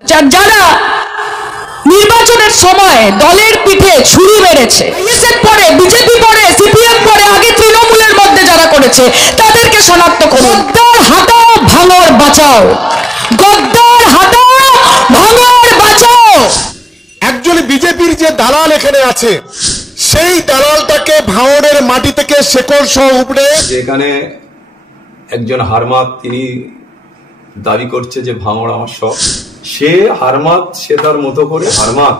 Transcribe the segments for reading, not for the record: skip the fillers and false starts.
যারা নির্বাচনের সময় দলের পিঠে ছুরি মেরেছে, আইএসএফ পরে, বিজেপি পরে, সিপিএম পরে, আগে তৃণমূলের মধ্যে যারা করেছে তাদেরকে শনাক্ত করুন। গদ্দার হাটাও, ভাঙর বাঁচাও। গদ্দার হাটাও, ভাঙর বাঁচাও। একচুয়ালি বিজেপির যে দালাল এখানে আছে, সেই দালালটাকে ভাঙড়ের মাটি থেকে শেকড় সহ উপড়ে, যেখানে একজন হারমাত তিনি দাবি করছে যে ভাঙড় আমার সব, সে হারমাত, সে তার মতো করে হারমাত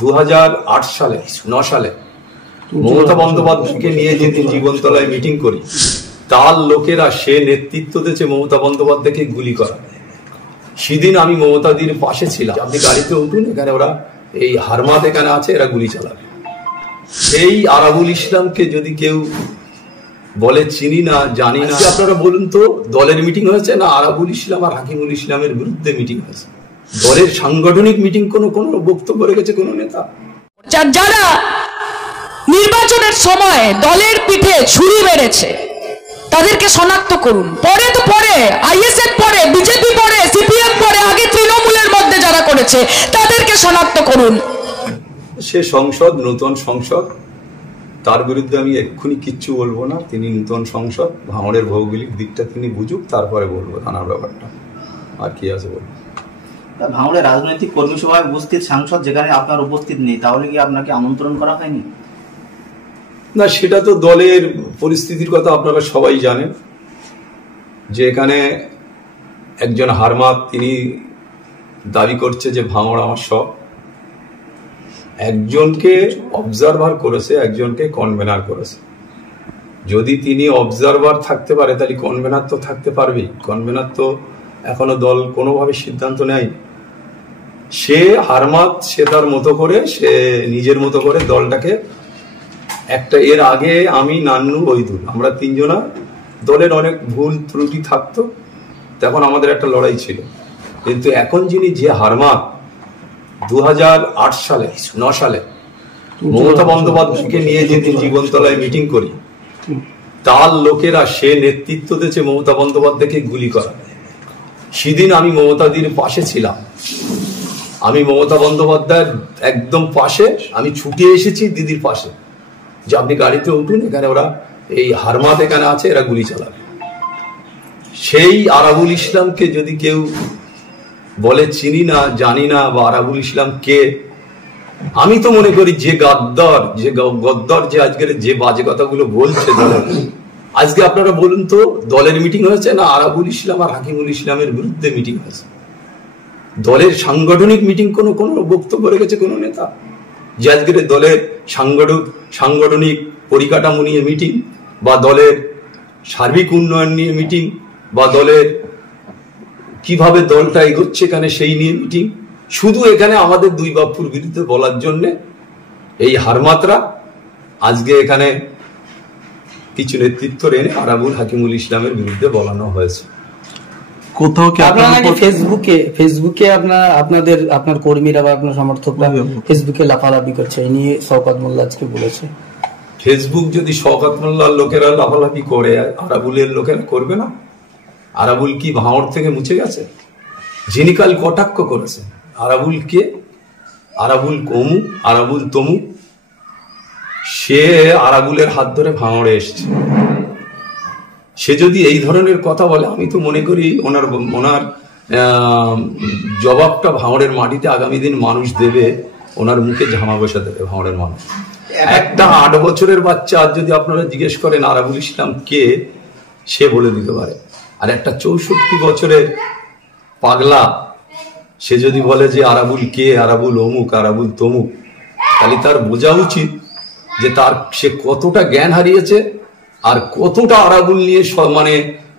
2008 সালে 9 সালে মমতা বন্দ্যোপাধ্যায়কে নিয়ে যেদিন জীবনতলায় মিটিং করি, তার লোকেরা সে নেতৃত্ব দিয়েছে মমতা বন্দ্যোপাধ্যায়কে গুলি করা। সেদিন আমি মমতাদির পাশে ছিলাম। আপনি গাড়িতে উঠুন, এখানে ওরা এই হারমাত এখানে আছে, এরা গুলি চালাবে। সেই আরাবুল ইসলামকে যদি কেউ বলে চিনি না, জানি না, আপনারা বলুন তো দলের মিটিং হয়েছে না আরাবুল ইসলাম আর হাকিমুল ইসলামের বিরুদ্ধে মিটিং হয়েছে? দলের সাংগঠনিক মিটিং কোন বক্তব্য রেখেছে কোন নেতা? যারা নির্বাচনের সময় দলের পিঠে ছুরি মেরেছে তাদেরকে শনাক্ত করুন। পরে তো পরে, আইএসএফ পরে, বিজেপি পরে, সিপিএম পরে, আগে তৃণমূলের মধ্যে যারা করেছে তাদেরকে শনাক্ত করুন। সে সংসদ, নতুন সংসদ, তার বিরুদ্ধে আমি এক্ষুনি কিচ্ছু বলবো না। তিনি নতুন সংসদ, ভাঙড়ের ভৌগোলিক দিকটা তিনি বুঝুক, তারপরে বলবো থানার ব্যাপারটা। আর কি আছে বলবো? ভাঙড়ের রাজনৈতিক কর্মী সভায় উপস্থিত সাংসদ যেখানে আপনার উপস্থিত নেই, তাহলে কি আপনাকে আমন্ত্রণ করা হয়নি? না, সেটা তো দলের পরিস্থিতির কথা আপনারা সবাই জানেন, যে এখানে একজন হারমাত তিনি দাবি করছে যে ভাঙড় আমার সব। একজনকে অবজারভার করেছে, একজনকে কনভেনার করেছে। যদি তিনি অবজারভার থাকতে পারে তাহলে কনভেনার তো থাকতে পারবেই। কনভেনার তো এখনো দল কোনোভাবে সিদ্ধান্ত নেয়। সে হারমাত, সে তার মতো করে, সে নিজের মতো করে দলটাকে একটা, এর আগে আমি, নান্নু, ওইদুল, আমরা তিনজনা দলের অনেক ভুল ত্রুটি থাকতো, তখন আমাদের একটা লড়াই ছিল। কিন্তু এখন যিনি যে হারমাত 2008 সালে 9 সালে মমতা বন্দ্যোপাধ্যায়কে নিয়ে যেদিন জীবনতলায় মিটিং করি, তার লোকেরা সে নেতৃত্ব দিয়েছে মমতা বন্দ্যোপাধ্যায়কে গুলি করা। সেদিন আমি মমতাদির পাশে ছিলাম। আমি মমতা বন্দ্যোপাধ্যায়ের একদম পাশে, আমি ছুটে এসেছি দিদির পাশে, যে আপনি গাড়িতে উঠুন, এখানে ওরা এই হারমাত এখানে আছে, এরা গুলি চালাবে। সেই আরাবুল ইসলামকে যদি কেউ বলে চিনি না, জানি না, বা আরাবুল ইসলাম কে, আমি তো মনে করি যে গদ্দার যে আজকের যে বাজে কথাগুলো বলছে দলের, আজকে আপনারা বলুন তো দলের মিটিং হয়েছে না আরাবুল ইসলাম আর হাকিমুল ইসলামের বিরুদ্ধে মিটিং হয়েছে? দলের সাংগঠনিক মিটিং কোন বক্তব্য রেখেছে কোন নেতা? যে আজকের দলের সাংগঠনিক পরিকাঠামো নিয়ে মিটিং, বা দলের সার্বিক উন্নয়ন নিয়ে মিটিং, বা দলের কিভাবে দলটা এগোচ্ছে এখানে সেই নিয়ে মিটিং, শুধু এখানে আমাদের দুই বাপুর বিরুদ্ধে বলার জন্য এই হারমাতরা আজকে এখানে কিছু নেতৃত্ব এনে আরাবুল হাকিমুল ইসলামের বিরুদ্ধে বলানো হয়েছে। কোথাও কি ফেসবুকে আপনার কর্মীরা বা আপনার সমর্থকরা ফেসবুকে লাফালাফি করছে, এই নিয়ে শওকত মোল্লা আজকে বলেছে। ফেসবুক যদি শওকত মোল্লার লোকেরা লাফালাফি করে, আরাবুলের লোকেরা করবে না? আরাবুল কি ভাঙড় থেকে মুছে গেছে? যিনি কাল কটাক্ষ করেছে, আরাবুল কে? আরাবুল কমু, আরাবুল তমু, সে আরাবুলের হাত ধরে ভাঙড়ে এসছে। সে যদি এই ধরনের কথা বলে, আমি তো মনে করি ওনার জবাবটা ভাঙড়ের মাটিতে আগামী দিন মানুষ দেবে, ওনার মুখে ঝামা বসা দেবে ভাঙড়ের মানুষ। একটা 8 বছরের বাচ্চা আজ যদি আপনারা জিজ্ঞেস করেন আরাবুল ইসলাম কে, সে বলে দিতে পারে। আর একটা 64 বছরের পাগলা সে যদি বলে যে আরাবুল কে, আরাবুল অমুক, আরাবুল তমুক, তাহলে তার বোঝা উচিত যে সে কতটা জ্ঞান হারিয়েছে আর কতটা আরাবুল নিয়ে মানে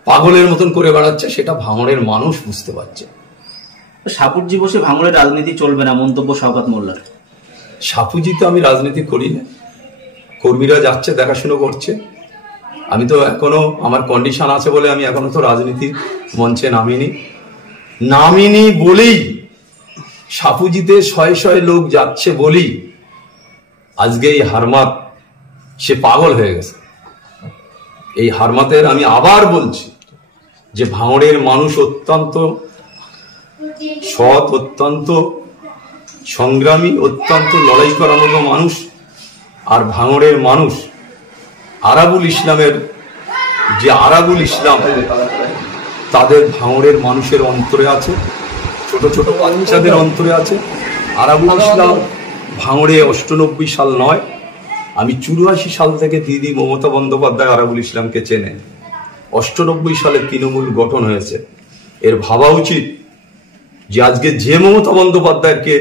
পাগলের মতন করে বেড়াচ্ছে, সেটা ভাঙড়ের মানুষ বুঝতে পারছে। সাপুজি বসে ভাঙড়ের রাজনীতি চলবে না, মন্তব্য শওকত মোল্লার। সাপুজিতে আমি রাজনীতি করি না, কর্মীরা যাচ্ছে, দেখাশুনো করছে। আমি তো এখনো, আমার কন্ডিশন আছে বলে আমি এখনো তো রাজনীতির মঞ্চে নামিনি বলেই, সাপুজিতে শয়ে লোক যাচ্ছে বলেই আজকে এই হারমাত সে পাগল হয়ে গেছে। এই হারমাতের আমি আবার বলছি যে ভাঙড়ের মানুষ অত্যন্ত সৎ, অত্যন্ত সংগ্রামী, অত্যন্ত লড়াই করার মতো মানুষ। আর ভাঙড়ের মানুষ আরাবুল ইসলামের যে আরাবুল ইসলাম, তাদের ভাঙড়ের মানুষের অন্তরে আছে, ছোট ছোট বাচ্চাদের অন্তরে আছে। আরাবুল ইসলাম ভাঙড়ে 98 সাল নয়, আমি 84 সাল থেকে দিদি মমতা বন্দ্যোপাধ্যায় আরাবুল ইসলামকে চেনে। 98 সালে তৃণমূল গঠন হয়েছে। এর ভাবা উচিত যে আজকে যে মমতা বন্দ্যোপাধ্যায়কে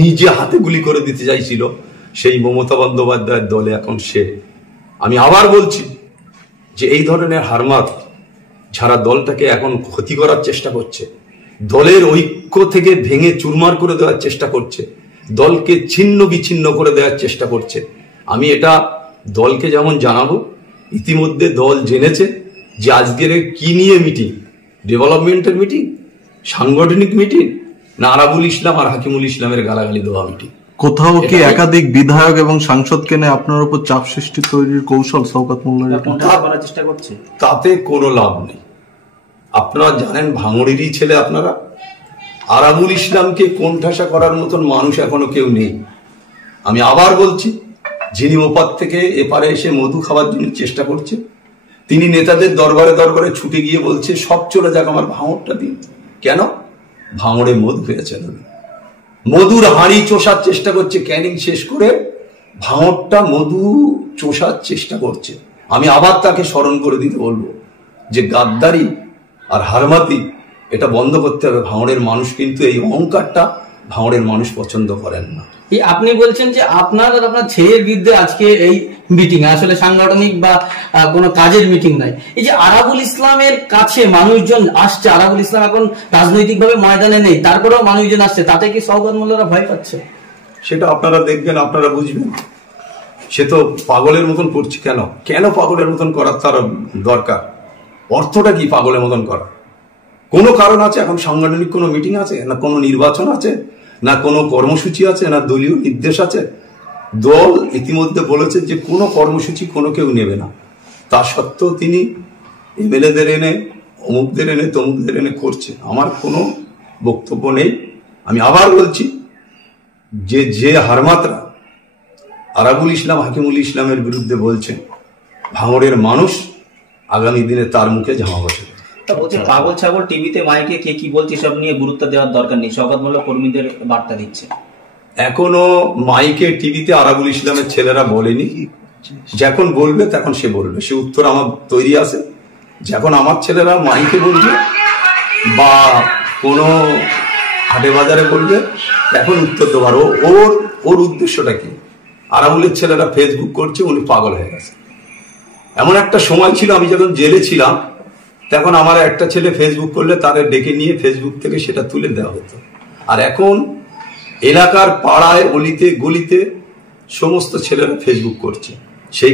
নিজে হাতে গুলি করে দিতে চাইছিল, সেই মমতা বন্দ্যোপাধ্যায়ের দলে এখন সে। আমি আবার বলছি যে এই ধরনের হারমাত যারা দলটাকে এখন ক্ষতি করার চেষ্টা করছে, দলের ঐক্য থেকে ভেঙে চুরমার করে দেওয়ার চেষ্টা করছে, দলকে ছিন্ন বিচ্ছিন্ন করে দেওয়ার চেষ্টা করছে, আমি এটা দলকে যেমন জানাবো, ইতিমধ্যে দল জেনেছে যে আজকের কি নিয়ে মিটিং, ডেভেলপমেন্টের মিটিং, সাংগঠনিক মিটিং, না আরাবুল ইসলাম আর হাকিমুল ইসলামের গালাগালি দেওয়া মিটিং। কোথাও কি একাধিক বিধায়ক এবং সাংসদকে নিয়ে আপনার উপর চাপ সৃষ্টি তৈরির কৌশল শওকত মোল্লা করার চেষ্টা করছে? তাতে কোনো লাভ নেই। আপনারা জানেন ভাঙড়েরই ছেলে আপনারা, আরাবুল ইসলামকে কোণঠাসা করার মতন মানুষ এখনো কেউ নেই। আমি আবার বলছি, যিনি ওপার থেকে এপারে এসে মধু খাওয়ার জন্য চেষ্টা করছে, তিনি নেতাদের দরবারে দরবারে ছুটে গিয়ে বলছে সব চলে যাক, আমার ভাঙড়টা দিন। কেন? ভাঙড়ে মধু পেয়েছেন, মধুর হাঁড়ি চষার চেষ্টা করছে, ক্যানিং শেষ করে ভাঙড়টা মধু চষার চেষ্টা করছে। আমি আবার তাকে স্মরণ করে দিতে বলবো যে গাদ্দারি আর হারমাতি এটা বন্ধ করতে হবে। ভাঙড়ের মানুষ কিন্তু এই অহংকারটা ভাঙড়ের মানুষ পছন্দ করেন না। আপনি বলছেন যে আপনার আর আপনার ছেলের বিরুদ্ধে আজকে এই মিটিং আসলে সাংগঠনিক বা কোনো কাজের মিটিং নাই। এই যে আরাবুল ইসলামের কাছে মানুষজন আসছে, আরাবুল ইসলাম এখন রাজনৈতিকভাবে ময়দানে নেই, তারপরেও মানুষজন আসছে, তাতে কি শওকত মোল্লারা ভয় পাচ্ছে? সেটা আপনারা দেখবেন, আপনারা বুঝবেন। সে তো পাগলের মতন করছে। কেন পাগলের মতন করার তার দরকার? অর্থটা কি পাগলের মতন করা? কোনো কারণ আছে? এখন সাংগঠনিক কোনো মিটিং আছে না, কোনো নির্বাচন আছে না, কোনো কর্মসূচি আছে না, দলীয় নির্দেশ আছে? দল ইতিমধ্যে বলেছে যে কোনো কর্মসূচি কোনো কেউ নেবে না। তা সত্ত্বেও তিনি এমএলএদের এনে, অমুকদের এনে, তমুকদের এনে করছে। আমার কোনো বক্তব্য নেই। আমি আবার বলছি যে হারমাতরা আরাবুল ইসলাম, হাকিমুল ইসলামের বিরুদ্ধে বলছেন, ভাঙড়ের মানুষ আগামী দিনে তার মুখে জামা বসে। বলছে পাগল ছাগল টিভিতে মাইকে কে কি বলছে সব নিয়ে গুরুত্ব দেওয়ার দরকার নেই, শওকত মোল্লা কর্মীদের বার্তা দিচ্ছে। এখনো মাইকে টিভিতে আরাবুল ইসলামের ছেলেরা বলেনি, যখন বলবে তখন সে বলবে, সে উত্তর আমার তৈরি আছে। যখন আমার ছেলেরা মাইকে বলবে বা কোনো হাটে বাজারে বলবে, এখন উত্তর দেওয়ার। ওর উদ্দেশ্যটা কি? আরাবুলের ছেলেরা ফেসবুক করছে, উনি পাগল হয়ে গেছে। এমন একটা সময় ছিল, আমি যখন জেলে ছিলাম তখন আমার একটা ছেলে ফেসবুক করলে তাদের ডেকে নিয়ে ফেসবুক থেকে সেটা তুলে দেওয়া হতো। আর এখন এলাকার পাড়ায়, অলিতে গলিতে সমস্ত ছেলেরা ফেসবুক করছে। সেই